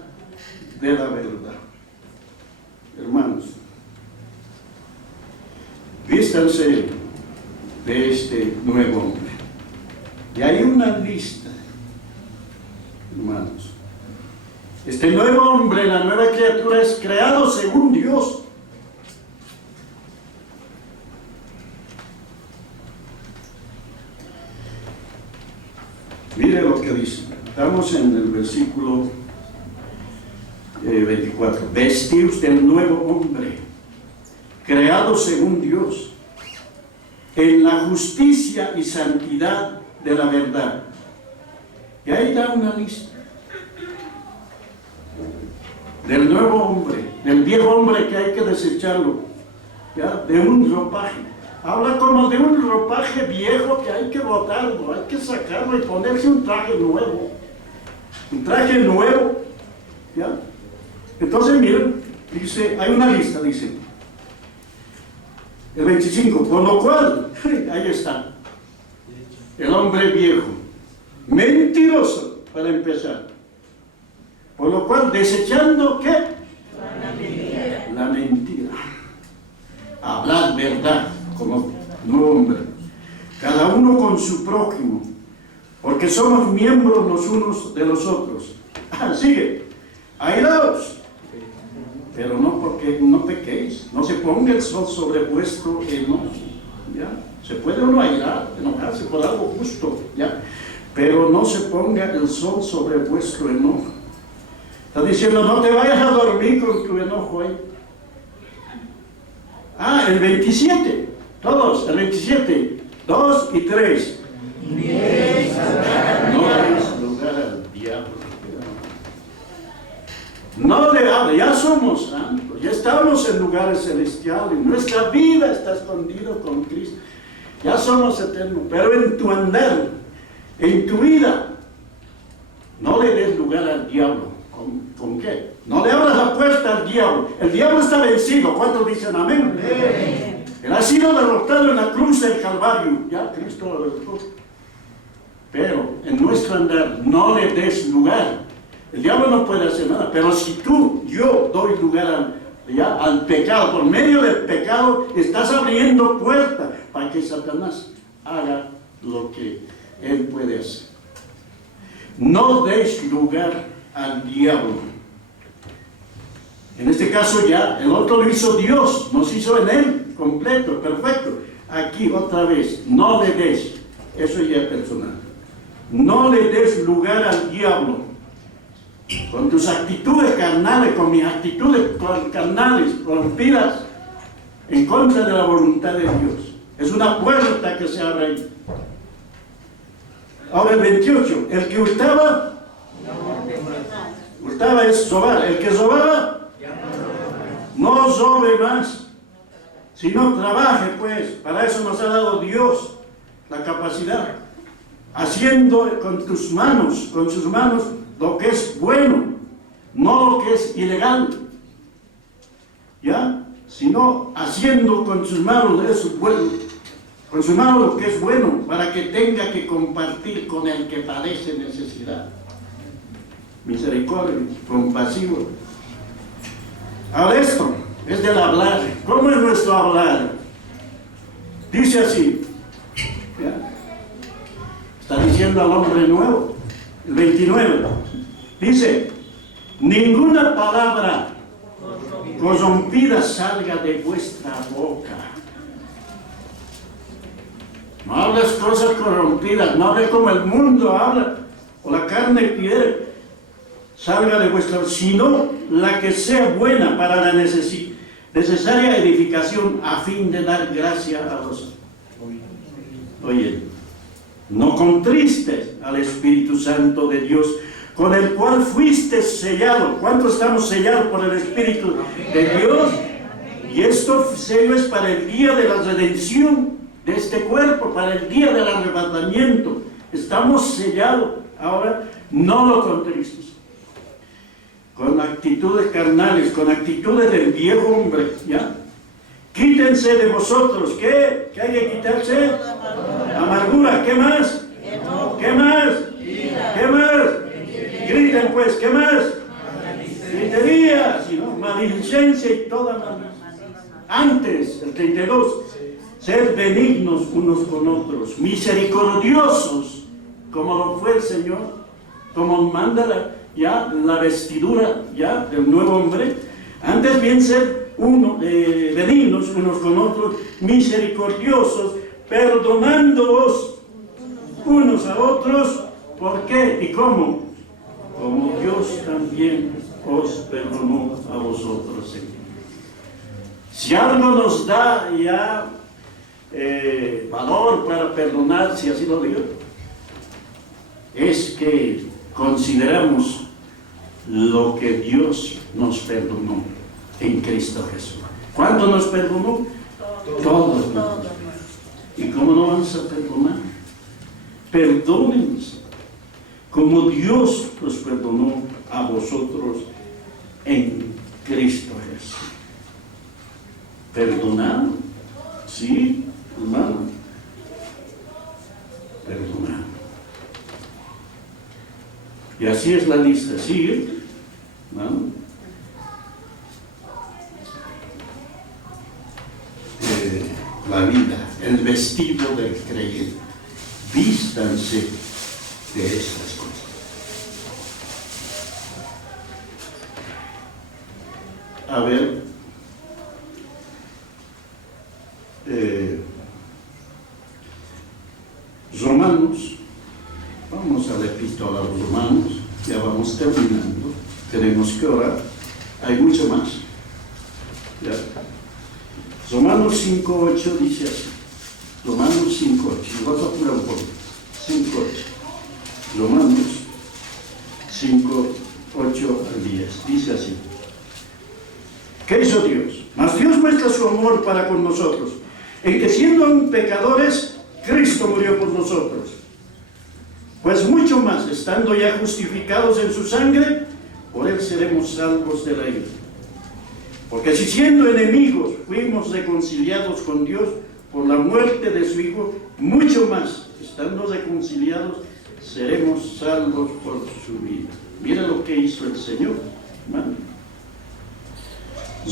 de la verdad. Hermanos, vístanse de este nuevo hombre. Y hay una lista, hermanos. Este nuevo hombre, la nueva criatura, es creado según Dios. Mire lo que dice. Estamos en el versículo 24. Vestíos del nuevo hombre, creado según Dios, en la justicia y santidad de la verdad. Y ahí da una lista del nuevo hombre, del viejo hombre que hay que desecharlo, ¿ya? De un ropaje. Habla como de un ropaje viejo que hay que botarlo, hay que sacarlo y ponerse un traje nuevo. Un traje nuevo, ¿ya? Entonces miren, dice, hay una lista, dice, el 25, con lo cual, ahí está, el hombre viejo, mentiroso, para empezar. Por lo cual, desechando, ¿qué? La mentira. Hablar verdad como nuevo hombre. Cada uno con su prójimo, porque somos miembros los unos de los otros. Sigue. Airaos, pero no porque no pequéis. No se ponga el sol sobre vuestro enojo. ¿Ya? Se puede uno airar, enojarse por algo justo, ¿ya? Pero no se ponga el sol sobre vuestro enojo. Está diciendo, no te vayas a dormir con tu enojo ahí. El 27, todos, el 27, 2 y 3. No des lugar al diablo. No le hable, ya somos santos, ya estamos en lugares celestiales, nuestra vida está escondida con Cristo, ya somos eternos, pero en tu andar, en tu vida, no le des lugar al diablo. ¿Con qué? No le abras la puerta al diablo. El diablo está vencido. ¿Cuántos dicen amén? Amén. Él ha sido derrotado en la cruz del Calvario. Ya Cristo lo derrotó. Pero en nuestro andar no le des lugar. El diablo no puede hacer nada. Pero si yo doy lugar al pecado, por medio del pecado, estás abriendo puerta para que Satanás haga lo que él puede hacer. No des lugar al diablo. En este caso ya, el otro lo hizo Dios, nos hizo en él, completo, perfecto. Aquí otra vez, no le des, eso ya es personal, no le des lugar al diablo, con tus actitudes carnales, con mis actitudes carnales, corrompidas, en contra de la voluntad de Dios. Es una puerta que se abre ahí. Ahora el 28, el que hurtaba es sobar. El que sobaba, no sobe más, sino trabaje, pues. Para eso nos ha dado Dios la capacidad, haciendo con sus manos, lo que es bueno, no lo que es ilegal, ¿ya? Sino haciendo con sus manos eso bueno, con sus manos lo que es bueno, para que tenga que compartir con el que padece necesidad. Misericordia, compasivo. Ahora esto es del hablar. ¿Cómo es nuestro hablar? Dice así, ¿ya? Está diciendo al hombre nuevo, el 29, dice, ninguna palabra corrompida salga de vuestra boca. No hables cosas corrompidas, no hables como el mundo habla, o la carne quiere. Salga de vuestra, sino la que sea buena para la necesaria edificación, a fin de dar gracia a los. Oye, no contristes al Espíritu Santo de Dios, con el cual fuiste sellado. ¿Cuántos estamos sellados por el Espíritu de Dios? Y esto sello es para el día de la redención de este cuerpo, para el día del arrebatamiento. Estamos sellados. Ahora, no lo contristes con actitudes carnales, con actitudes del viejo hombre, ¿ya? Quítense de vosotros, ¿qué? ¿Qué hay que quitarse? Amargura, ¿qué más? ¿Qué más? ¿Qué más? Griten pues, ¿qué más? Gritería, sino maledicencia y toda maldad. Antes, el 32, ser benignos unos con otros, misericordiosos, como lo fue el Señor, como manda la vestidura ya del nuevo hombre. Antes bien ser benignos unos con otros, misericordiosos, perdonándoos unos a otros. ¿Por qué y cómo? Como Dios también os perdonó a vosotros. Si algo nos da ya valor para perdonar, si así lo digo, es que consideramos lo que Dios nos perdonó en Cristo Jesús. ¿Cuánto nos perdonó? Todos. ¿Y cómo no vamos a perdonar? Perdónenos como Dios los perdonó a vosotros en Cristo Jesús. ¿Perdonado? Sí, hermano. Perdonado. Y así es la lista, sigue, ¿no? La vida, el vestido del creyente. Vístanse de estas cosas. A ver, Romanos, vamos a la epístola a los Romanos, ya vamos terminando, tenemos que orar, hay mucho más. ¿Ya? Romanos 5:8 dice así, Romanos 5:8, vas a apurar un poco, 5:8, Romanos 5:8 al 10, dice así. ¿Qué hizo Dios? Mas Dios muestra su amor para con nosotros, en que siendo aún pecadores, Cristo murió por nosotros. Pues mucho más, estando ya justificados en su sangre, por él seremos salvos de la ira. Porque si siendo enemigos fuimos reconciliados con Dios por la muerte de su Hijo, mucho más, estando reconciliados, seremos salvos por su vida. Mira lo que hizo el Señor, hermano.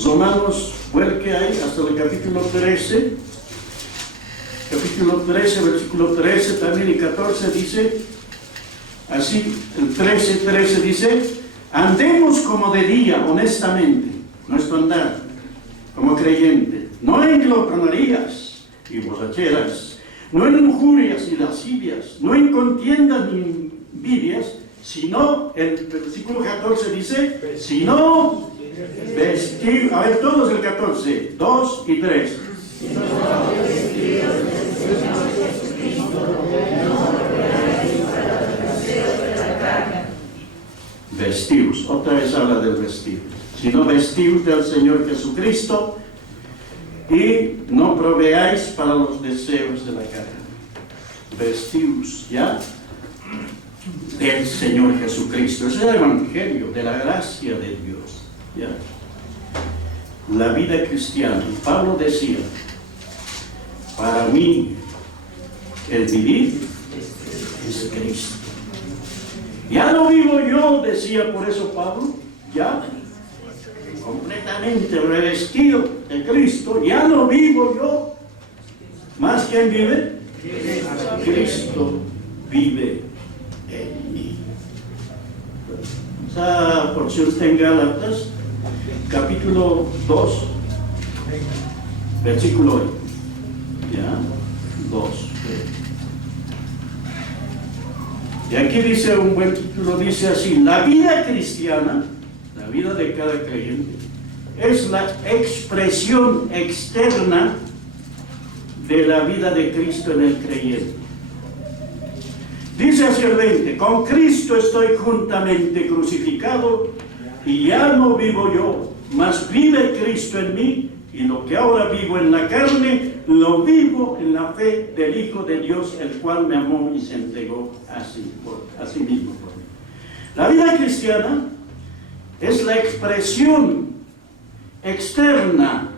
Romanos, fue el que hay hasta el capítulo 13, versículo 13 también y 14 dice, así, el 13 dice, andemos como de día, honestamente, nuestro andar, como creyente, no en glotonerías y borracheras, no en injurias y lascivias, no en contiendas ni envidias, sino, el versículo 14 dice, sino vestir, a ver todos el 14, 2 y 3. Vestidos, otra vez habla del vestido, sino vestidos del Señor Jesucristo y no proveáis para los deseos de la carne. Vestidos ya del Señor Jesucristo. Ese es el Evangelio de la gracia de Dios. ¿Ya? La vida cristiana, Pablo decía, para mí el vivir es Cristo. Ya no vivo yo, decía por eso Pablo, ya completamente revestido de Cristo, ya no vivo yo, más que vive, Cristo vive en mí. Esa porción está en Gálatas, capítulo 2, versículo 8. Ya, 2. Y aquí dice un buen título, dice así, la vida cristiana, la vida de cada creyente, es la expresión externa de la vida de Cristo en el creyente. Dice así el 20, con Cristo estoy juntamente crucificado y ya no vivo yo, mas vive Cristo en mí, y lo que ahora vivo en la carne, lo vivo en la fe del Hijo de Dios, el cual me amó y se entregó a sí mismo por mí. La vida cristiana es la expresión externa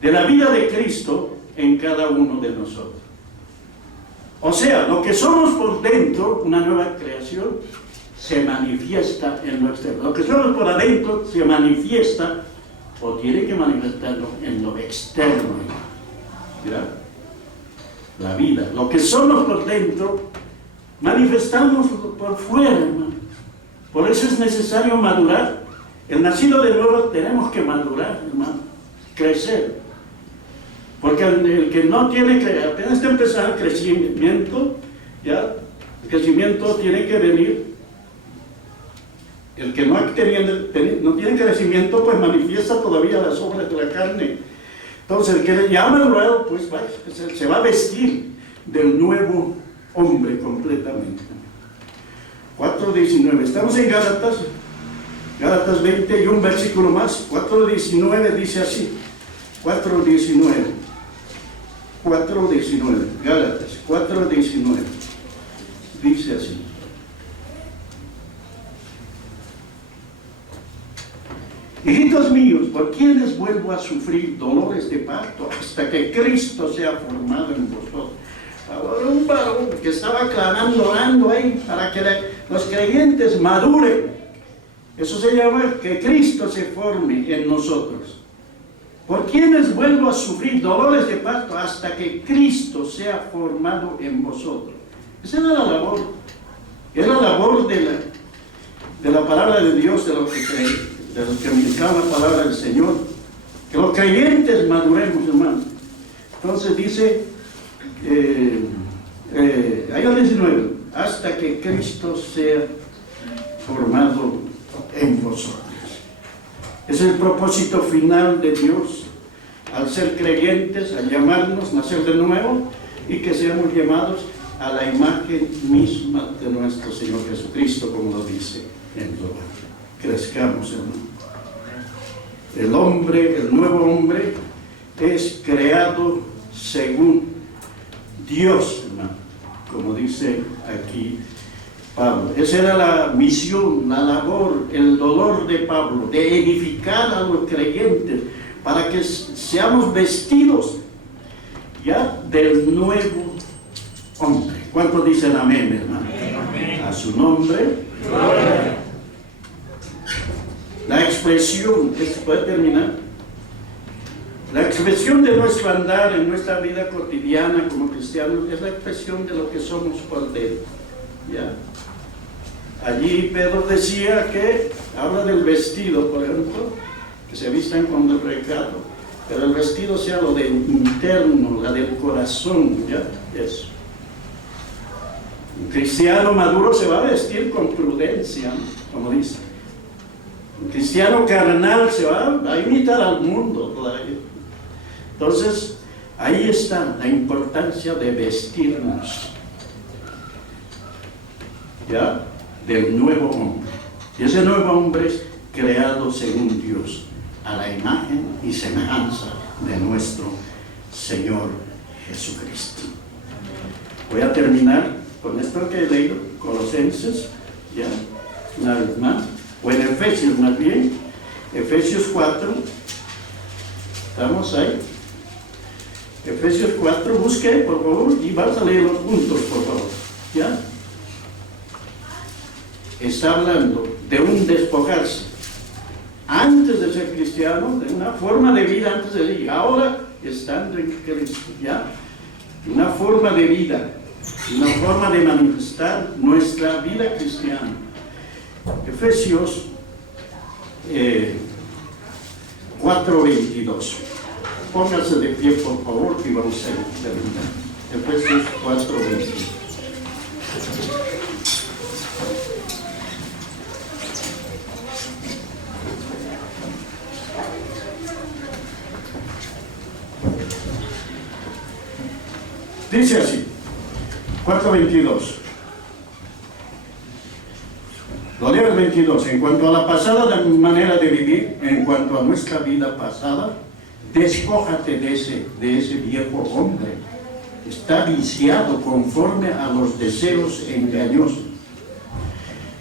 de la vida de Cristo en cada uno de nosotros. O sea, lo que somos por dentro, una nueva creación, se manifiesta en lo externo. Lo que somos por adentro se manifiesta o tiene que manifestarlo en lo externo. ¿Mira? La vida, lo que somos por dentro, manifestamos por fuera, hermano. Por eso es necesario madurar. El nacido de nuevo tenemos que madurar, hermano, crecer. Porque el que no tiene que, apenas está empezando el crecimiento, ya, el crecimiento tiene que venir. El que no tiene crecimiento, pues manifiesta todavía las obras de la carne. Entonces, el que ya ha madurado, pues se va a vestir del nuevo hombre completamente. 4:19. Estamos en Gálatas 20 y un versículo más. 4:19 dice así. 4:19. Gálatas 4:19. Dice así. Hijitos míos, por quienes vuelvo a sufrir dolores de parto hasta que Cristo sea formado en vosotros. Ahora un varón que estaba clamando, orando ahí para que los creyentes maduren. Eso se llama que Cristo se forme en nosotros. ¿Por quiénes vuelvo a sufrir dolores de parto hasta que Cristo sea formado en vosotros? Esa era la labor. Es la labor de la palabra de Dios, de los que predicaban la palabra del Señor. Que los creyentes maduremos, hermano. Entonces dice, ahí al 19, hasta que Cristo sea formado en vosotros. Es el propósito final de Dios al ser creyentes, al llamarnos, nacer de nuevo y que seamos llamados a la imagen misma de nuestro Señor Jesucristo, como lo dice en Roma. Crezcamos, hermano. El hombre, el nuevo hombre, es creado según Dios, hermano, como dice aquí Pablo. Esa era la misión, la labor, el dolor de Pablo, de edificar a los creyentes para que seamos vestidos ya del nuevo hombre. ¿Cuántos dicen amén, hermano? Amén. A su nombre. Gloria. La expresión, ¿esto puede terminar? La expresión de nuestro andar en nuestra vida cotidiana como cristianos es la expresión de lo que somos por dentro. ¿Ya? Allí Pedro decía que habla del vestido, por ejemplo, que se vistan con el recado, pero el vestido sea lo del interno, la del corazón, ¿ya? Eso. Un cristiano maduro se va a vestir con prudencia, como dice. Un cristiano carnal se va a imitar al mundo todavía. Entonces, ahí está la importancia de vestirnos, ¿ya? Del nuevo hombre. Y ese nuevo hombre es creado según Dios, a la imagen y semejanza de nuestro Señor Jesucristo. Voy a terminar con esto que he leído, Colosenses, ya, una vez más, o en Efesios más bien, Efesios 4, estamos ahí, Efesios 4, busque por favor y vas a leer los puntos por favor, ya. Está hablando de un despojarse antes de ser cristiano, de una forma de vida antes de ir, ahora estando en Cristo, ya, una forma de vida, una forma de manifestar nuestra vida cristiana. Efesios 4:22. Póngase de pie por favor y vamos a terminar. Efesios 4:22. Dice así, 4:22. Lo leo el 22. En cuanto a la pasada manera de vivir, en cuanto a nuestra vida pasada, despójate de ese viejo hombre. Está viciado conforme a los deseos engañosos.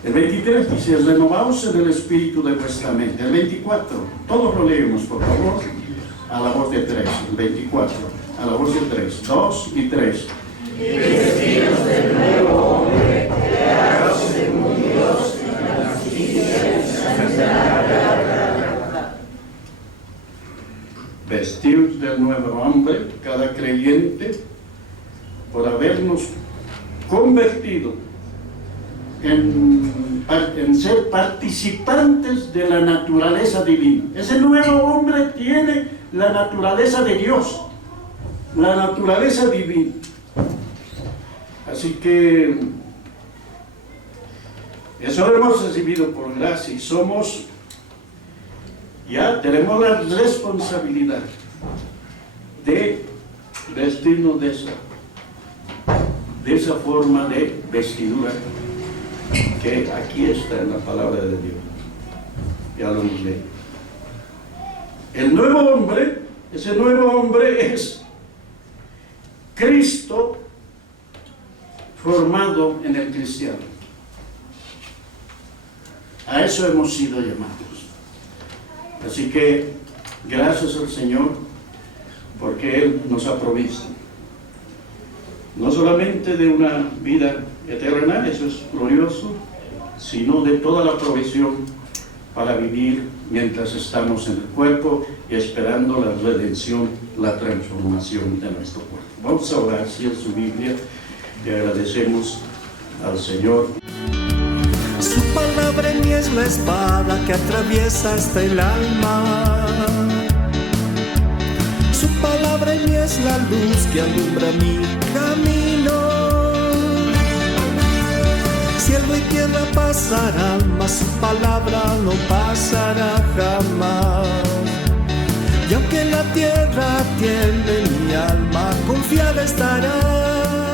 El 23 dice, renovaos en el espíritu de vuestra mente. El 24, todos lo leemos por favor, a la voz de 3. El 24, a la voz de 3, 2 y 3. Y vestidos del nuevo hombre, creados según Dios, en la justicia y santidad de la verdad. Vestidos del nuevo hombre, cada creyente, por habernos convertido en ser participantes de la naturaleza divina. Ese nuevo hombre tiene la naturaleza de Dios, la naturaleza divina. Así que eso lo hemos recibido por gracia y tenemos la responsabilidad de vestirnos de esa forma de vestidura que aquí está en la palabra de Dios. Ya lo hemos leído. El nuevo hombre, ese nuevo hombre es Cristo formado en el cristiano. A eso hemos sido llamados. Así que gracias al Señor porque Él nos ha provisto. no solamente de una vida eterna, eso es glorioso, sino de toda la provisión para vivir mientras estamos en el cuerpo y esperando la redención, la transformación de nuestro cuerpo. Vamos a orar así en su Biblia y agradecemos al Señor. Su palabra en mí es la espada que atraviesa hasta el alma. Su palabra en mí es la luz que alumbra mi camino. Cielo y tierra pasarán, mas su palabra no pasará jamás. Y aunque la tierra tiemble, mi alma confiada estará.